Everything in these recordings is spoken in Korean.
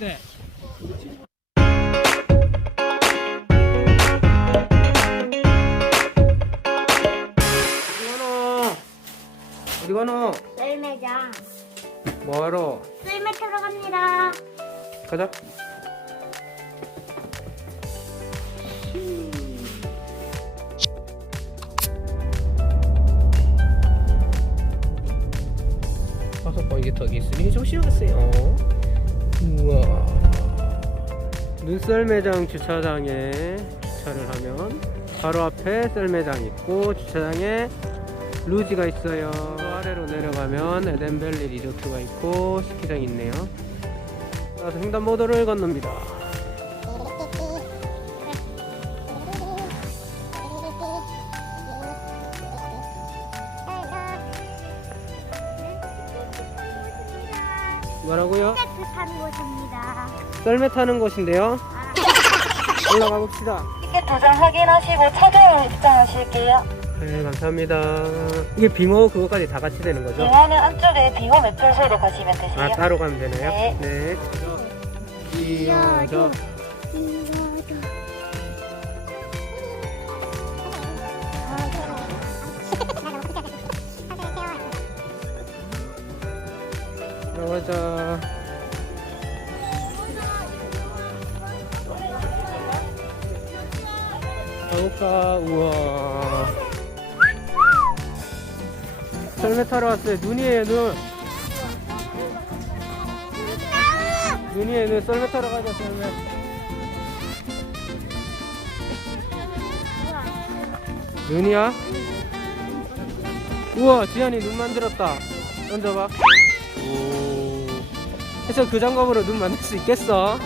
네. 어디 가노? 어디 가노? 썰매장 뭐하러? 썰매 타러 갑니다. 가자. 다섯 번 이게 더 있으니 조심하세요. 우와. 눈썰 매장 주차장에 주차를 하면 바로 앞에 썰 매장 있고 주차장에 루지가 있어요. 그 아래로 내려가면 에덴밸리 리조트가 있고 스키장이 있네요. 횡단보도를 건넙니다. 뭐라고요? 스케이트 타는 곳입니다. 썰매 타는 곳인데요. 아, 올라가 봅시다. 티켓 두장 확인하시고 차량으로 입장하실게요. 네, 감사합니다. 이게 빙어 그거까지 다 같이 되는 거죠? 빙하는 안쪽에 빙어 매표소로 가시면 되세요. 아, 따로 가면 되나요? 네. 네. 이어져. 들어가자. 가볼까? 우와. 썰매 타러 왔어요. 눈이에요, 눈. 눈이에요, 눈. 썰매 타러 가자, 썰매. 눈이야? 우와, 지한이 눈 만들었다. 던져봐. 오. 해서 그 장갑으로 눈 만들 수 있겠어?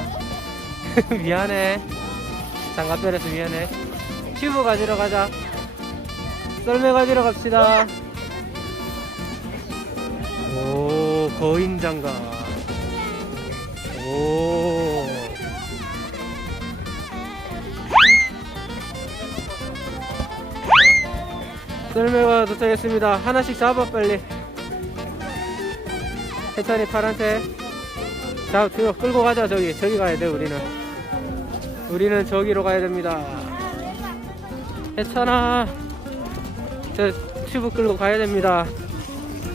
미안해. 장갑 빼려서 미안해. 튜브 가지러 가자. 썰매 가지러 갑시다. 오, 거인 장갑. 오. 썰매가 도착했습니다. 하나씩 잡아 빨리. 해찬이 파란색. 자, 들어 끌고 가자 저기. 저기 가야 돼 우리는. 우리는 저기로 가야 됩니다. 해찬아. 저 튜브 끌고 가야 됩니다.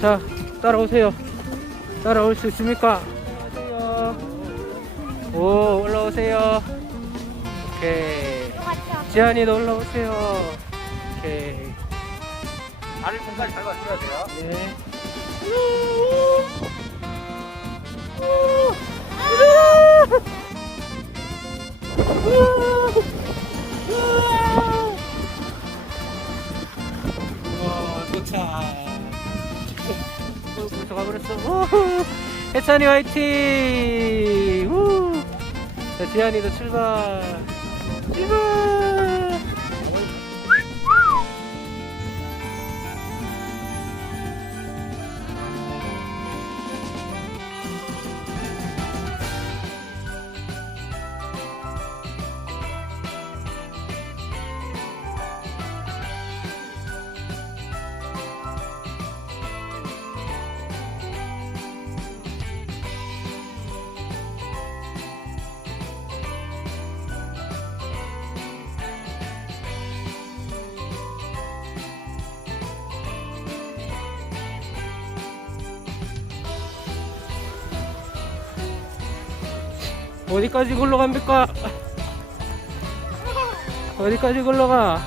자, 따라오세요. 따라올 수 있습니까? 안녕하세요. 오, 올라오세요. 오케이. 지한이도 올라오세요. 오케이. 발을 공간이 잘 맞춰야 돼요. 네. 벌써 가버렸어. 해찬이 화이팅! 우! 자, 지한이도 출발. 출발! 어디까지 굴러갑니까? 어디까지 굴러가?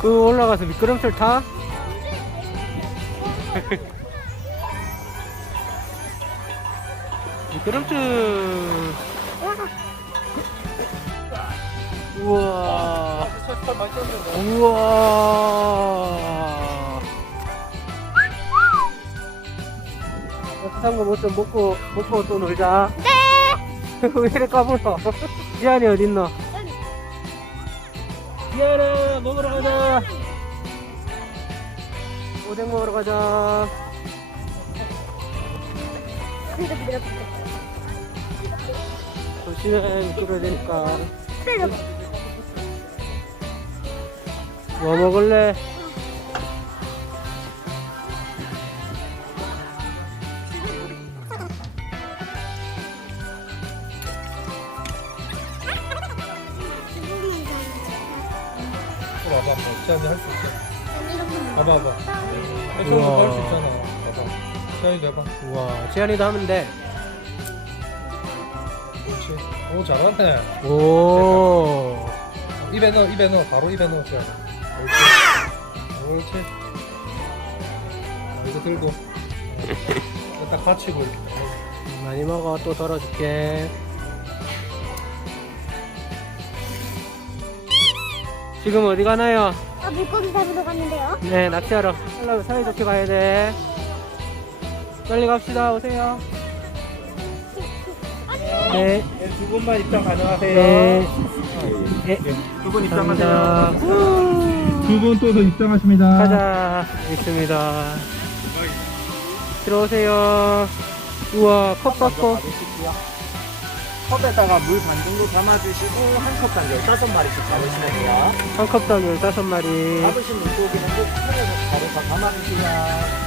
그 올라가서 미끄럼틀 타? 미끄럼틀 우와 우와 따뜻한 거뭐 좀 먹고 먹고 또 놀자 네 왜 이래 까불어 지안이 어딨노 지안아 먹으러 가자 오뎅 먹으러 가자 조심해 끌어야 되니까. 뭐 먹을래? 봐봐, 뭐, 지안이 할 수 있어. 이렇게 봐봐, 봐봐. 할수 있잖아. 봐봐. 지안이도 해봐. 우와 지안이도 하면 돼 그렇지. 오, 잘하네. 오. 입에 넣어, 입에 넣어. 바로 입에 넣어, 지안아. 옳지. 옳지. 아, 이거 들고. 어. 딱 받치고 이렇게. 많이 먹어 또 덜어줄게 지금 어디 가나요? 아, 물고기 잡으러 갔는데요. 네 낚시하러 빨리 사이좋게 가야 돼 빨리 갑시다 오세요 네, 두 분만 입장 가능하세요. 네, 네, 두분 감사합니다 두 분또 입장하십니다. 가자. 있습니다. 들어오세요. 우와 컵 받고. 컵에다가 물 반 정도 담아주시고 한 컵당 15마리씩 잡으시면 돼요. 한 컵당 15마리. 잡으신 물고기는 꼭 손에서 바로 다 담아주시면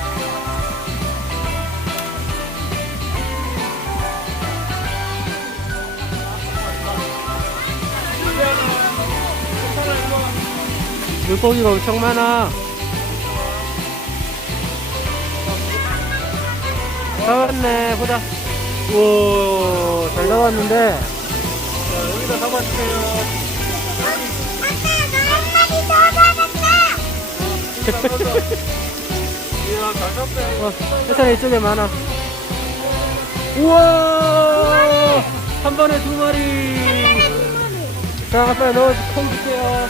물고기가 엄청 많아 잡았네 보자 우와 잘 잡았는데 여기다 담아주세요. 이야, 잘 이쪽에 많아. 우와! 한 번에 두 마리. 자, 빨리 넣어, 콩 주세요.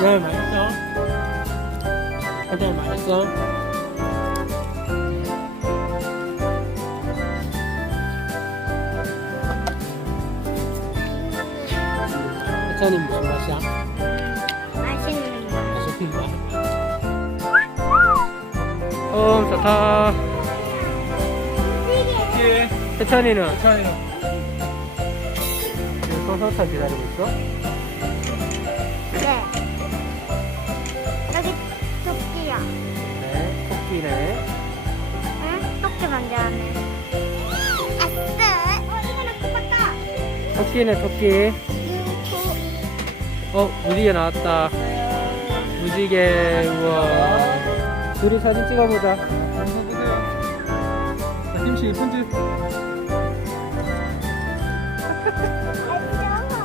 네, 맛있어. 가장 맛있어. 해찬이 무슨 맛이야? 맛있는 거. 맛있는 맛. 어, 좋다. 예. 해찬이는 지안이는 지금 소설타 기다리고 있어? 네, 토끼네. 응? 토끼 먼저 하네. 아싸. 어, 이거는 똑같다. 토끼네, 토끼. 어, 무지개 나왔다. 무지개, 우와. 둘이 사진 찍어보자. 한번 보세요. 자, 김치 편집.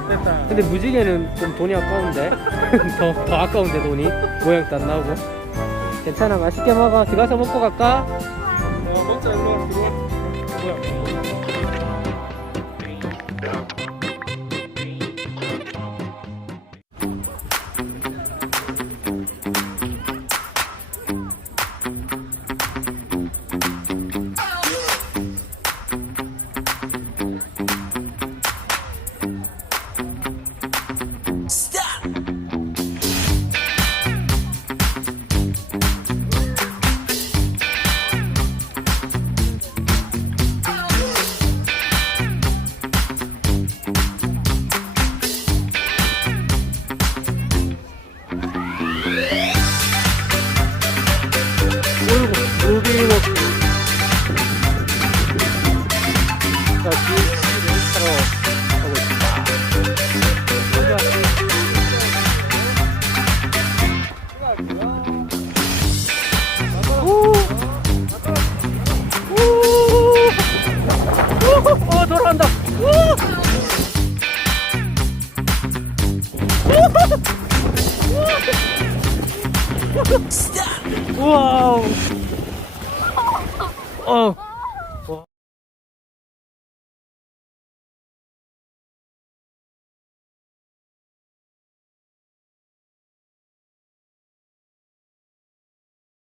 됐다. 근데 무지개는 좀 돈이 아까운데? 더, 더 아까운데 돈이? 모양도 안 나오고. 괜찮아, 맛있게 먹어. 들어가서 먹고 갈까? 자, 먼저 일로 와우. 어